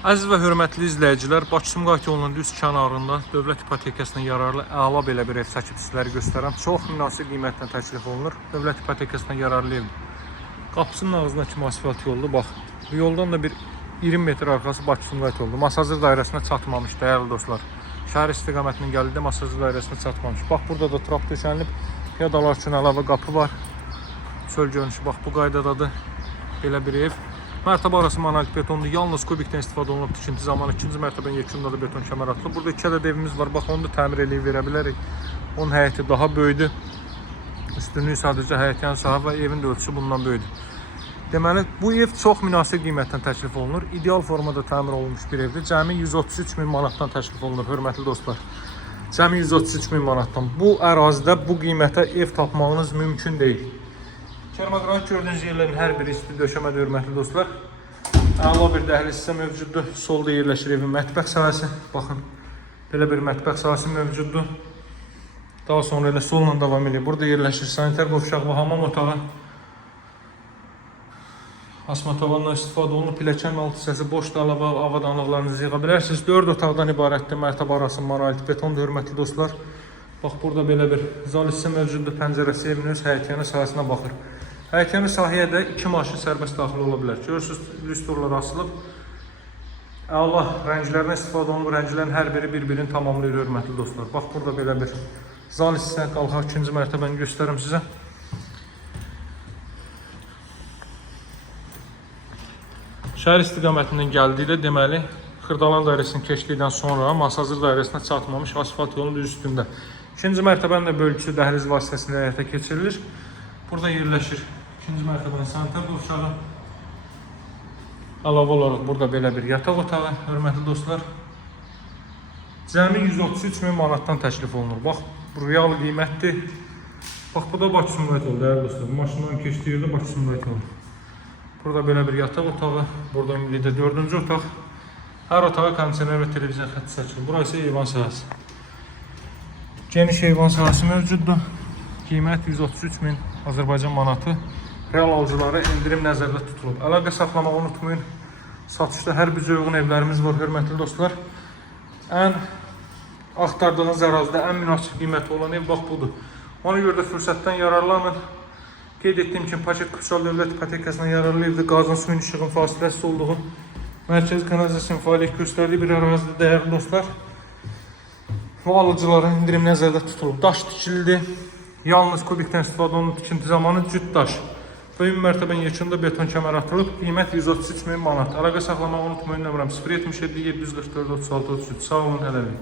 Əziz və hörmətli izləyicilər, Bakı-Sumqayıt yolunun düz kənarında dövlət ipotekasına yararlı əla belə bir ev çəkib sizlərə göstərəm. Çox münasib qiymətlə təklif olunur. Dövlət ipotekasına yararlı evdir. Qapısının ağzındakı asfalt yoldur. Bax, bu yoldan da bir 20 metr arxası Bakı-Sumqayıt yoldur. Masazır dairəsinə çatmamış, dəyərli dostlar. Şəhər istiqamətinin gəldiyi Masazır dairəsinə çatmamış. Bax, burada da trap döşənilib. Piyadalar üçün əlavə qapı var. Çöl görünüşü, bax, bu qaydadadır. Belə bir ev. Mərtəbə arası monolit betondur. Yalnız kubikdən istifadə olunub tikinti zamanı. İkinci mərtəbənin yekunda da beton kəmər atılıb. Burada 2 ədəd evimiz var. Bax, onu da təmir eləyib verə bilərik. Onun həyəti daha böyüdür. Üstünlüyü sadəcə həyətyan sahə və evin də ölçüsü bundan böyüdür. Deməli, bu ev çox münasib qiymətdən təklif olunur. İdeal formada təmir olunmuş bir evdir. Cəmi 133 min manatdan təklif olunur, hörmətli dostlar. Cəmi 133 min manatdan. Bu ərazidə bu qiymətə ev tapmağınız mümkün deyil. Kermaqranit gördüyünüz yerlərin hər biri isti döşəmədir, hörmətli dostlar. Əla bir dəhliz isə mövcuddur. Solda yerləşir evin mətbəx sahəsi. Baxın, belə bir mətbəx sahəsi mövcuddur. Daha sonra elə solla davam edir. Burada yerləşir sanitar qovşaq və hamam otağı. Asma tavandan istifadə olunub. Pilləkən altı hissəsi boşdur, əlavə avadanlıqlarınızı yığa bilərsiniz. 4 otaqdan ibarətdir. Mərtəbə arası monolit betondur, hörmətli dostlar. Bax, burada belə bir zal hissə mövcuddur. Pəncərəsi evin öz həyətyanı sahəsinə baxır. Həyətyanı sahəyə də 2 maşın sərbəst daxil ola bilər. Görürsünüz, lüstrlar asılıb. Əla rənglərdən istifadə olunub. Rənglərin hər biri bir-birini tamamlayır, hörmətli dostlar. Bax, burada belə bir zal hissə, qalxaq 2-ci mərtəbəni göstərim sizə. Şəhər istiqamətindən gəldikdə deməli, Xırdalan dairəsini keçdikdən sonra Masazır dairəsinə çatmamış asfalt yolun düz üstündə. 2-ci mərtəbənin də bölgüsü dəhliz vasitəsilə həyata keçirilir. Burada yerləşir 2-ci mərtəbənin sanitar qovşağı. Əlavə olaraq burada belə bir yataq otağı, hörmətli dostlar. Cəmi 133 min manatdan təklif olunur. Bax, bu real qiymətdir. Bax, bu da Bakı-Sumqayıt yolu, dəyərli dostlar. Maşından keçdiyi yerdə Bakı-Sumqayıt yolu. Burada belə bir yataq otağı, burada ümumilikdə 4-cü otaq. Hər otağa kondisioner və televizyon xətti çəkilir. Burası isə eyvan sahəsi. Geniş eyvan sahəsi mövcuddur. Qiymət 133 min Azərbaycan manatı. Real alıcılara endirim nəzərdə tutulub. Əlaqə saxlamağı unutmayın. Satışda hər bircə uyğun evlərimiz var, hörmətli dostlar. Ən axtardığınız ərazidə ən münasib qiyməti olan ev bax budur. Ona görə də fürsətdən yararlanın. Qeyd etdiyim kimi, paket Kutsal dövlət ipotekasına yararlı evdə qazın suyun işığın fasiləsiz olduğu mərkəzi kanalizasyon fəaliyyət göstərdiyi bir ərazidə, dəyərli dostlar. Bu alıcılara indirim nəzərdə tutulub. Daş tikilidir. Yalnız kubikdən istifadə olunub tikinti zamanı cüt daş. Böyüm mərtəbənin yekunda beton kəmər atılıb. Qiymət 133 min manat. Əlaqə saxlamağı unutmayın, nömrəm 077 744 36 33. Sağ olun, hələlik.